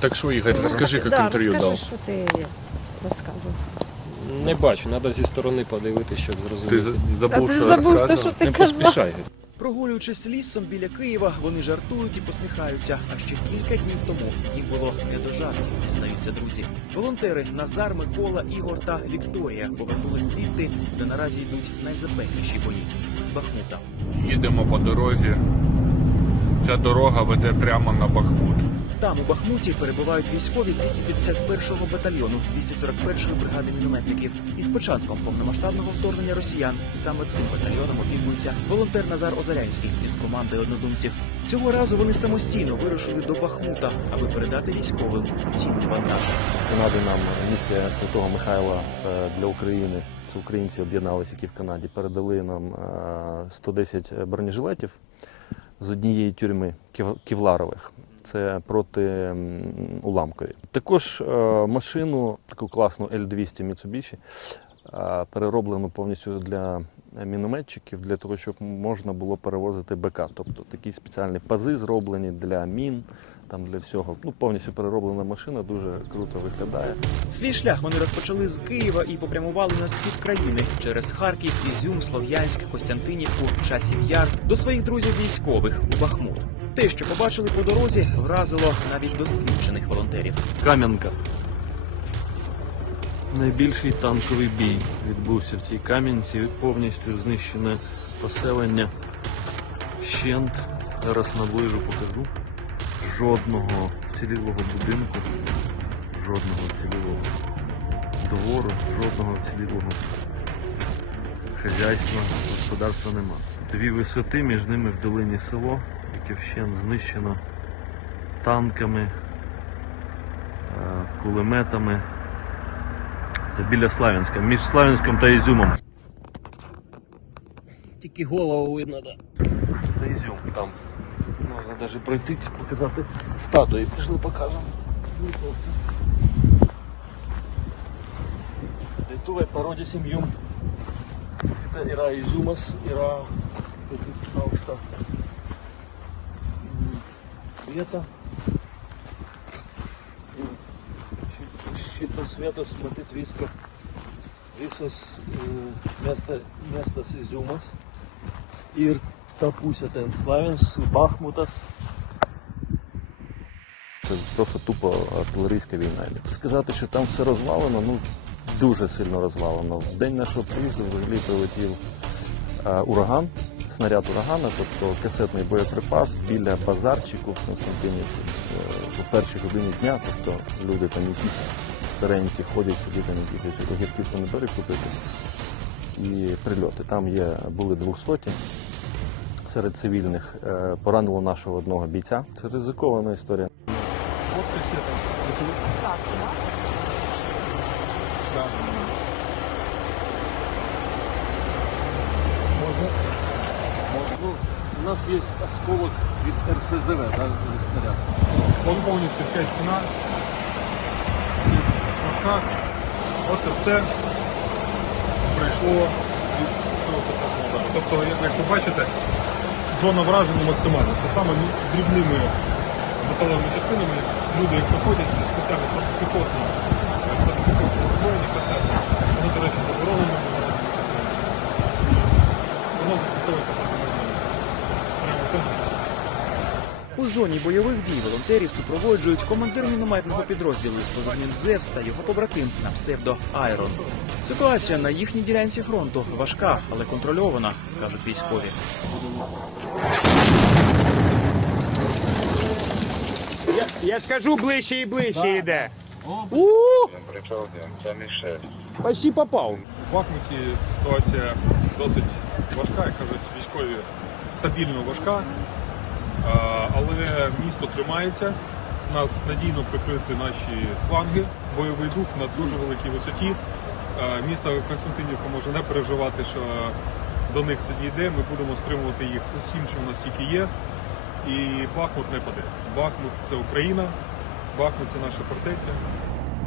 Так що, Ігор, розкажи, як да, інтерв'ю розкажи, дав. що ти розказував. Не бачу, треба зі сторони подивитися, щоб Ти зрозуміти. забув, А ти що забув те, що ти Не казав. поспішай. Прогулюючись лісом біля Києва, вони жартують і посміхаються. А ще кілька днів тому їм було не до жартів, зізнаються друзі. Волонтери Назар, Микола, Ігор та Вікторія повернулись звідти, де наразі йдуть найзапекліші бої з Бахмута. Їдемо по дорозі. Ця дорога веде прямо на Бахмут. Там у Бахмуті перебувають військові 251-го батальйону 241-ї бригади мінометників. І з початком повномасштабного вторгнення росіян саме цим батальйоном опікується волонтер Назар Озарянський із команди однодумців. Цього разу вони самостійно вирушили до Бахмута, аби передати військовим цінний вантаж. З Канади нам місія Святого Михайла е, для України. Це українці об'єдналися, які в Канаді. Передали нам е, 110 бронежилетів з однієї тюрми Ківларових. Це проти уламкові. Також е, машину, таку класну L200 Mitsubishi, е, перероблену повністю для мінометчиків, для того, щоб можна було перевозити БК. Тобто такі спеціальні пази зроблені для мін, там для всього. Ну, повністю перероблена машина, дуже круто виглядає. Свій шлях вони розпочали з Києва і попрямували на схід країни через Харків, Ізюм, Слов'янськ, Костянтинівку, Часів Яр до своїх друзів військових у Бахмут. Те, що побачили по дорозі, вразило навіть досвідчених волонтерів. Кам'янка. Найбільший танковий бій відбувся в цій Кам'янці. Повністю знищене поселення. Вщент. Зараз наближу покажу. Жодного вцілілого будинку, жодного вцілілого двору, жодного вцілілого хазяйства, господарства нема. Дві висоти, між ними в долині село, яке вщент знищено танками, е, кулеметами. Це біля Славянська, між Славянськом та Ізюмом. Тільки голову видно, да. Це Ізюм там. Можна навіть пройти, показати статуї. Пішли покажемо. Літове породі сім'ю. Це Іра Ізюмас, Іра Наушта. Вета. Щитно свято смотрит виско. Место, место с Изюмас. Ir tapusė ten Slavens, Бахмутас. Це просто тупо артилерійська війна. Сказати, що там все розвалено, ну дуже сильно розвалено. В день нашого приїзду взагалі прилетів е, ураган, снаряд урагана, тобто касетний боєприпас біля базарчику в Константинівці е, о першій годині дня, тобто люди там якісь старенькі ходять собі там якихось огірків помідорів купити. І прильоти. Там є були двохсоті серед цивільних. Е, Поранило нашого одного бійця. Це ризикована історія. Ну, у нас є осколок від РСЗВ, да, снаряд. От повністю вся стіна, шматка, оце все прийшло від цього касетного удару. Тобто, як ви бачите, зона враження максимальна. Це саме дрібними металевими частинами люди, як знаходяться, спеціально просто піхотно озброєні касети. Вони, до речі, заборонені. Воно застосовується проти. Прямо центрі. У зоні бойових дій волонтерів супроводжують командир мінометного підрозділу із позивним Зевс та його побратим на псевдо Айрон. Ситуація на їхній ділянці фронту важка, але контрольована, кажуть військові. Я ж кажу, ближче і ближче йде. Почти попав. В Бахмуті ситуація досить важка, як кажуть військові, стабільно важка. Але місто тримається. Нас надійно прикриті наші фланги, бойовий дух на дуже великій висоті. Місто Константинівка може не переживати, що до них це дійде. Ми будемо стримувати їх усім, що в нас тільки є. І Бахмут не паде. Бахмут це Україна, Бахмут це наша фортеця.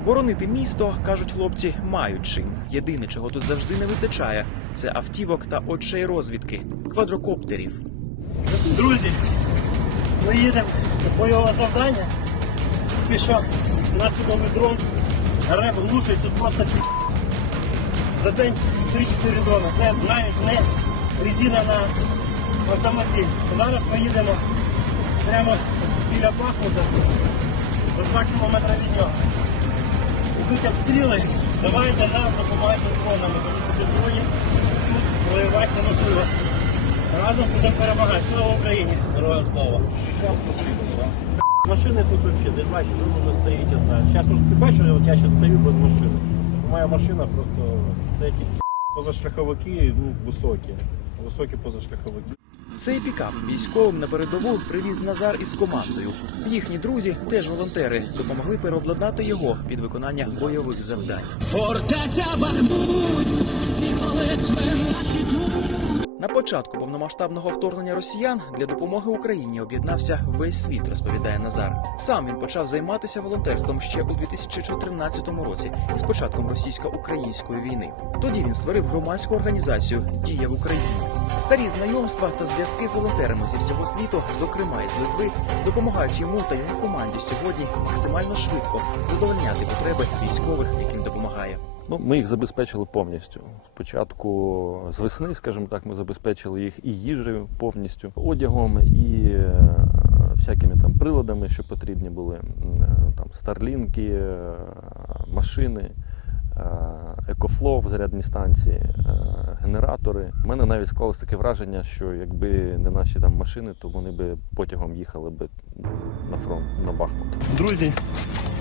Боронити місто, кажуть хлопці, мають чим. Єдине, чого тут завжди не вистачає, це автівок та очей розвідки, квадрокоптерів. Друзі, ми їдемо з бойового завдання. наш чудовий дрон реп глушить тут просто за день 3-4 дрони. Це навіть не резина на автомобіль. Зараз ми їдемо прямо біля Бахмута, за 2 кілометри від нього. Йдуть обстріли, давайте нам допомагайте з дронами, тому що без дронів воювати неможливо. Разом будемо перемагати. Слава Україні! Героям слава! Машини тут взагалі, ти ж бачиш, тут вже стоїть одна. Зараз уже ти бачиш, от я зараз стою без машини. Моя машина просто це якісь позашляховики, ну, високі. Високі позашляховики. Цей пікап військовим на передову привіз Назар із командою. Їхні друзі, теж волонтери, допомогли переобладнати його під виконання бойових завдань. На початку повномасштабного вторгнення росіян для допомоги Україні об'єднався весь світ, розповідає Назар. Сам він почав займатися волонтерством ще у 2014 році із початком російсько-української війни. Тоді він створив громадську організацію Дія в Україні. Старі знайомства та зв'язки з волонтерами зі всього світу, зокрема із Литви, допомагають йому та його команді сьогодні максимально швидко задовольняти потреби військових, яким допомагає. Ну, ми їх забезпечили повністю. Спочатку з весни, скажімо так, ми забезпечили їх і їжею повністю, одягом, і е, всякими там приладами, що потрібні були. Е, Там старлінки, е, машини, екофлов, зарядні станції, генератори. У мене навіть склалось таке враження, що якби не наші там машини, то вони би потягом їхали би на фронт, на Бахмут. Друзі,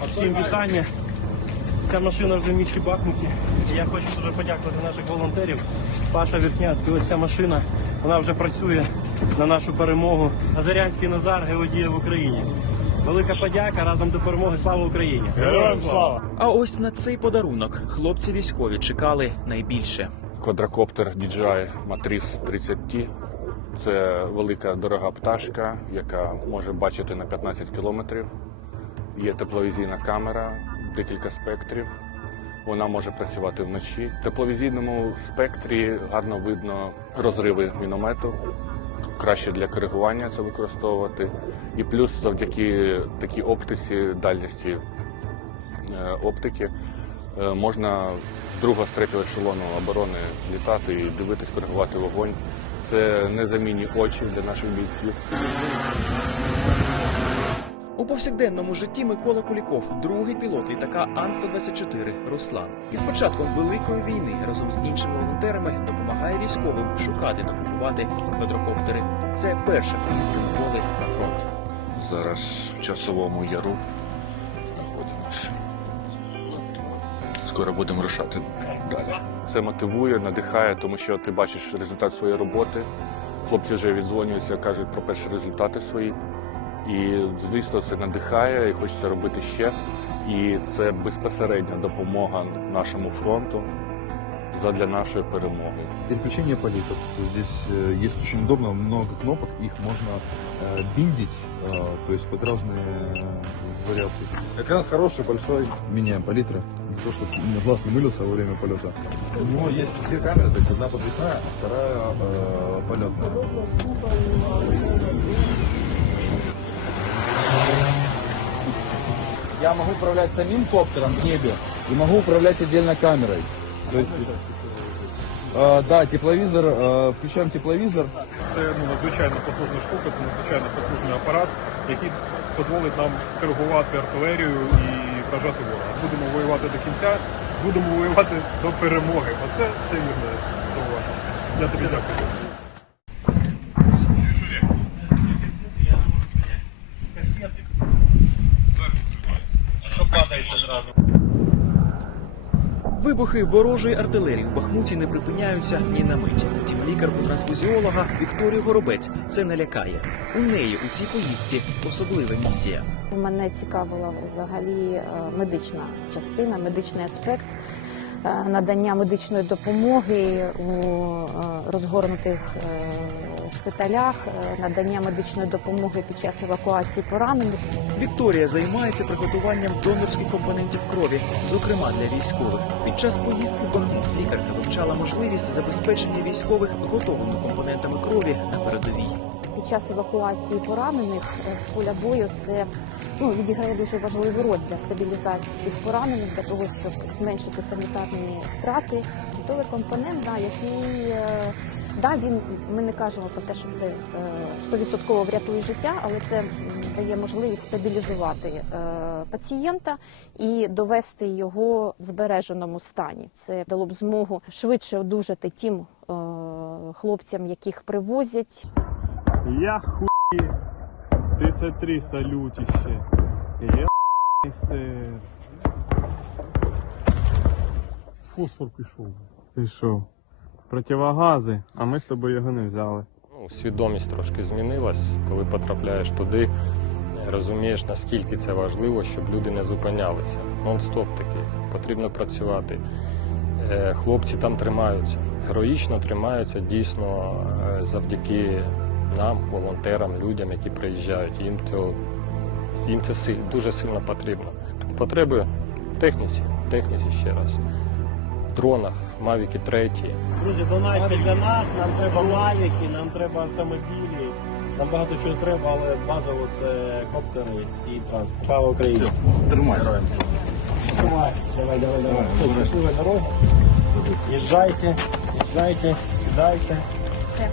всім вітання. Ця машина вже в місті Бахмуті. І Я хочу дуже подякувати наших волонтерів. Паша Віртняцький, ось ця машина. Вона вже працює на нашу перемогу. Азарянський Назар Геодія в Україні. Велика подяка разом до перемоги. Слава Україні! Героям слава! А ось на цей подарунок хлопці військові чекали найбільше. Квадрокоптер DJI Matrix 30T. Це велика дорога пташка, яка може бачити на 15 кілометрів. Є тепловізійна камера, декілька спектрів. Вона може працювати вночі. В тепловізійному спектрі гарно видно розриви міномету. Краще для коригування це використовувати. І плюс завдяки такій оптиці, дальності е, оптики, е, можна з другого, з третього ешелону оборони літати і дивитись, коригувати вогонь. Це незамінні очі для наших бійців. Повсякденному житті Микола Куліков, другий пілот літака Ан-124 Руслан. Із початком великої війни разом з іншими волонтерами допомагає військовим шукати та купувати квадрокоптери. Це перша поїздка Миколи на фронт. Зараз в часовому яру знаходимося. Скоро будемо рушати далі. Це мотивує, надихає, тому що ти бачиш результат своєї роботи. Хлопці вже віддзвонюються, кажуть про перші результати свої. І, звісно, це надихає і хочеться робити ще. І це безпосередня допомога нашому фронту задля нашої перемоги. Переключение политов. Здесь э, есть очень удобно, много кнопок, их можно э, биндить, э, то есть под разные э, вариации. Экран хороший, большой. Меняем палитры, для того, чтобы глаз не мылился во время полета. У него есть две камеры, то есть одна подвесная, а вторая э, полетная. Я могу управлять самим коптером в небе и могу управлять отдельно камерой. То есть, э, да, тепловизор, э, включаем тепловизор. Це ну, надзвичайно потужна штука, це надзвичайно потужний апарат, який дозволить нам коригувати артилерію і вражати ворога. Будемо воювати до кінця, будемо воювати до перемоги. Оце це вірне зауваження. Я тобі дякую. Вибухи ворожої артилерії в Бахмуті не припиняються ні на мить. Втім, лікарку трансфузіолога Вікторію Горобець це не лякає. У неї у цій поїздці особлива місія. Мене цікавила взагалі е, медична частина, медичний аспект е, надання медичної допомоги у е, розгорнутих шпиталях, е, надання медичної допомоги під час евакуації поранених. Вікторія займається приготуванням донорських компонентів крові, зокрема для військових. Під час поїздки в Бахмут лікарка вивчала можливість забезпечення військових готовими компонентами крові на передовій. Під час евакуації поранених е, з поля бою це ну, відіграє дуже важливу роль для стабілізації цих поранених, для того, щоб зменшити санітарні втрати. Готовий компонент, да, який е, да, він ми не кажемо про те, що це е, стовідсотково врятує життя, але це дає можливість стабілізувати е, пацієнта і довести його в збереженому стані. Це дало б змогу швидше одужати тим е, хлопцям, яких привозять. Я хуй 53 салютище. Я сир. Фосфор пішов. Пішов. Противогази, а ми з тобою його не взяли. Ну, свідомість трошки змінилась, коли потрапляєш туди, розумієш, наскільки це важливо, щоб люди не зупинялися. Нон-стоп такий. Потрібно працювати. Е, Хлопці там тримаються, героїчно тримаються дійсно е, завдяки нам, волонтерам, людям, які приїжджають. Їм це, їм це дуже сильно потрібно. Потреби в техніці, в техніці ще раз. В дронах, Мавіки 3. Друзі, донайте для нас, нам треба мавіки, нам треба автомобілі. Нам багато чого треба, але базово це коптери і транспорт. Слава Україні! Тримай. Давай, давай, давай, давай. Все, пішли. Їжджайте, їжджайте, сідайте. Все,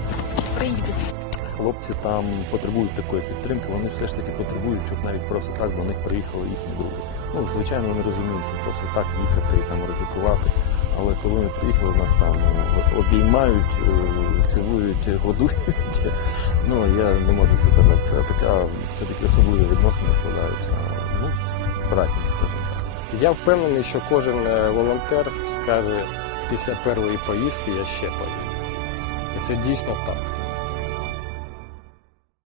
приїдуть. Хлопці там потребують такої підтримки, вони все ж таки потребують, щоб навіть просто так до них приїхали їхні друзі. Ну, звичайно, вони розуміють, що просто так їхати і там ризикувати. Але коли ми приїхали, нас там ну, обіймають, е, цілують, годують. Ну я не можу це передати. Це така, це такі особливі відносини складаються. Ну, братні, скажімо так. Я впевнений, що кожен е, волонтер скаже після першої поїздки я ще поїду. І це дійсно так.